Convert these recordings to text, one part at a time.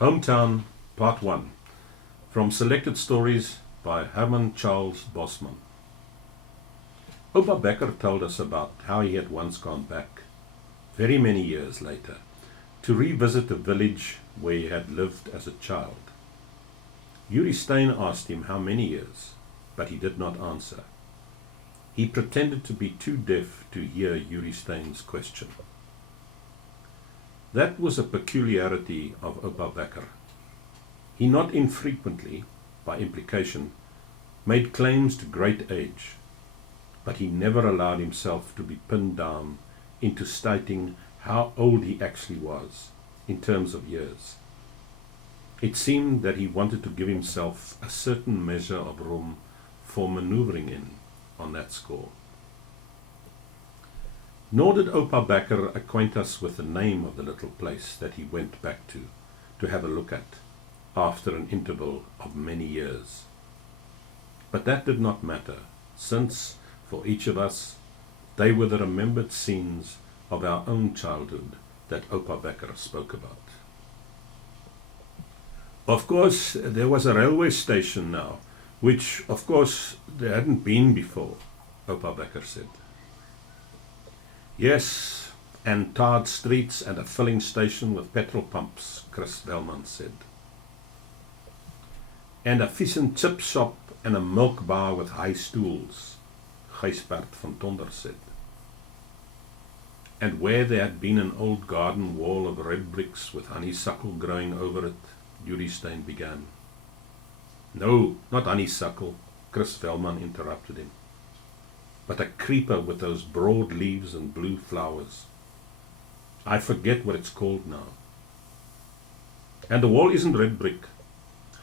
Hometown, Part 1, from Selected Stories by Herman Bosman. Opa Becker told us about how he had once gone back, very many years later, to revisit the village where he had lived as a child. Yuri Stein asked him how many years, but he did not answer. He pretended to be too deaf to hear Yuri Stein's question. That was a peculiarity of Opa Becker. He not infrequently, by implication, made claims to great age, but he never allowed himself to be pinned down into stating how old he actually was in terms of years. It seemed that he wanted to give himself a certain measure of room for maneuvering in on that score. Nor did Opa Becker acquaint us with the name of the little place that he went back to have a look at, after an interval of many years. But that did not matter, since, for each of us, they were the remembered scenes of our own childhood that Opa Becker spoke about. Of course, there was a railway station now, which, of course, there hadn't been before, Opa Becker said. Yes, and tarred streets and a filling station with petrol pumps, Chris Herman said. And a fish and chip shop and a milk bar with high stools, Gijsbert van Tonder said. And where there had been an old garden wall of red bricks with honeysuckle growing over it, Yuri Stein began. No, not honeysuckle, Chris Velman interrupted him, but a creeper with those broad leaves and blue flowers. I forget what it's called now. And the wall isn't red brick,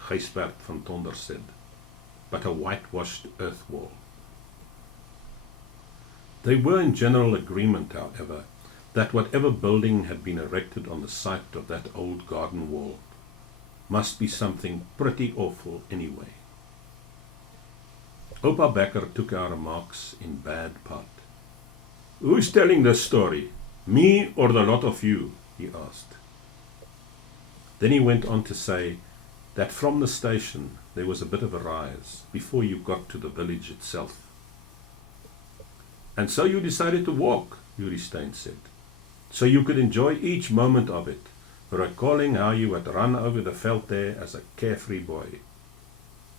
Gijsbert van Tonder said, but a whitewashed earth wall. They were in general agreement, however, that whatever building had been erected on the site of that old garden wall must be something pretty awful anyway. Opa Becker took our remarks in bad part. Who's telling this story? Me or the lot of you? He asked. Then he went on to say that from the station there was a bit of a rise before you got to the village itself. And so you decided to walk, Yuri Stein said, so you could enjoy each moment of it, recalling how you had run over the veld there as a carefree boy.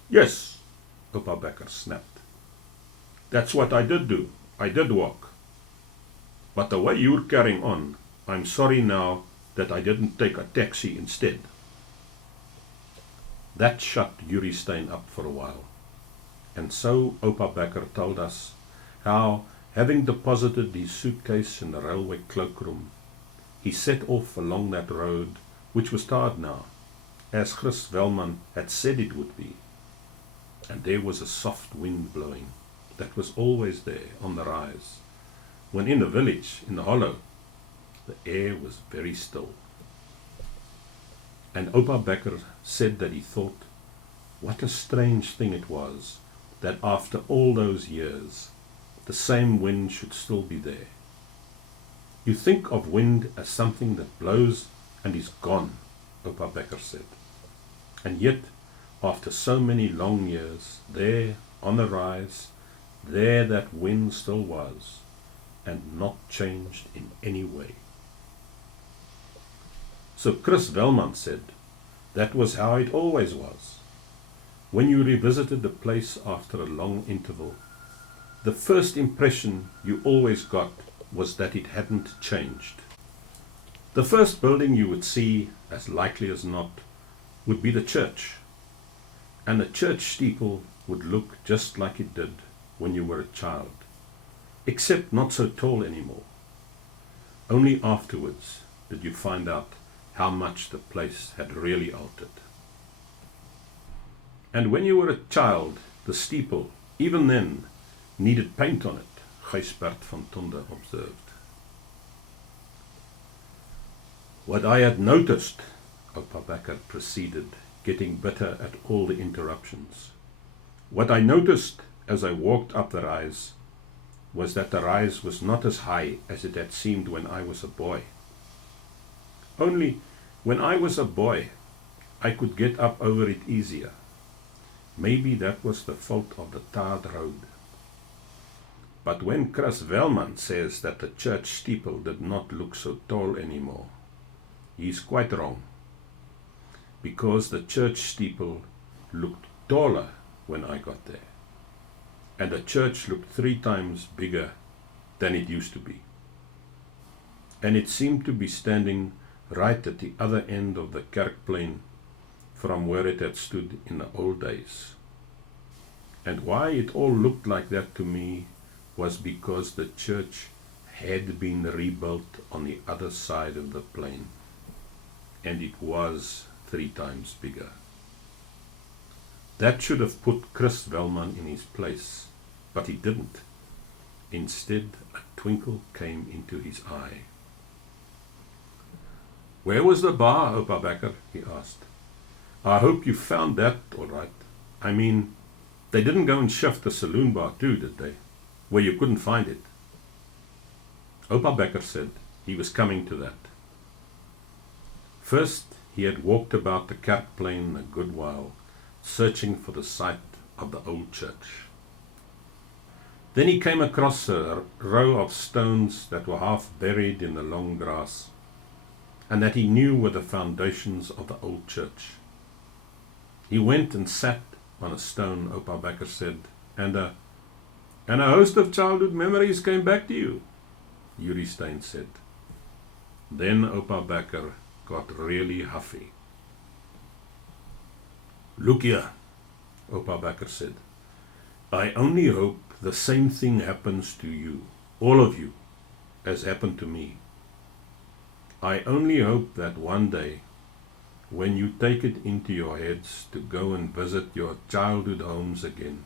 Yes, Opa Becker snapped. That's what I did do. I did walk. But the way you're carrying on, I'm sorry now that I didn't take a taxi instead. That shut Yuri Stein up for a while. And so Opa Becker told us how, having deposited his suitcase in the railway cloakroom, he set off along that road, which was tarred now, as Chris Velman had said it would be. And there was a soft wind blowing that was always there on the rise, when in the village, in the hollow, the air was very still. And Opa Becker said that he thought, what a strange thing it was that after all those years, the same wind should still be there. You think of wind as something that blows and is gone, Opa Becker said. And yet, after so many long years, there, on the rise, there that wind still was, and not changed in any way. So Chris Velman said, that was how it always was. When you revisited the place after a long interval, the first impression you always got was that it hadn't changed. The first building you would see, as likely as not, would be the church, and the church steeple would look just like it did when you were a child, except not so tall anymore. Only afterwards did you find out how much the place had really altered. And when you were a child, the steeple, even then, needed paint on it, Gijsbert van Tonder observed. What I had noticed, Opa Becker proceeded, getting bitter at all the interruptions. What I noticed as I walked up the rise was that the rise was not as high as it had seemed when I was a boy. Only, when I was a boy, I could get up over it easier. Maybe that was the fault of the tarred road. But when Chris Velman says that the church steeple did not look so tall anymore, he's quite wrong, because the church steeple looked taller when I got there, and the church looked 3 times bigger than it used to be. And it seemed to be standing right at the other end of the Kerkplein from where it had stood in the old days. And why it all looked like that to me was because the church had been rebuilt on the other side of the plain, and it was 3 times bigger. That should have put Chris Velman in his place, but he didn't. Instead, a twinkle came into his eye. "Where was the bar, Oupa Becker?" he asked. "I hope you found that all right. I mean, they didn't go and shift the saloon bar too, did they? Where you couldn't find it?" Oupa Becker said he was coming to that. First, he had walked about the Kerkplein a good while, searching for the site of the old church. Then he came across a row of stones that were half buried in the long grass, and that he knew were the foundations of the old church. He went and sat on a stone, Oupa Becker said, and a host of childhood memories came back to you, Yuri Stein said. Then Oupa Becker got really huffy. "Look here," Oupa Becker said. "I only hope the same thing happens to you, all of you, as happened to me. I only hope that one day, when you take it into your heads to go and visit your childhood homes again,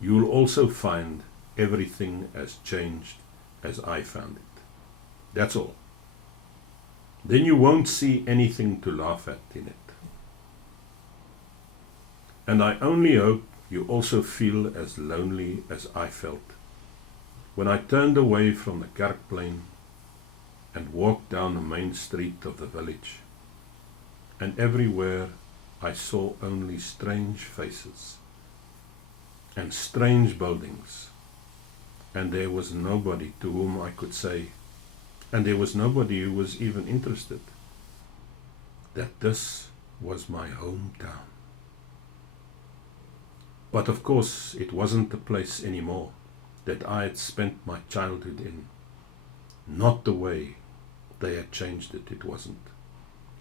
you'll also find everything as changed as I found it. That's all. Then you won't see anything to laugh at in it. And I only hope you also feel as lonely as I felt when I turned away from the Kerkplein and walked down the main street of the village, and everywhere I saw only strange faces and strange buildings, and there was nobody to whom I could say, and there was nobody who was even interested, that this was my hometown. But of course it wasn't the place anymore that I had spent my childhood in. Not the way they had changed it, it wasn't.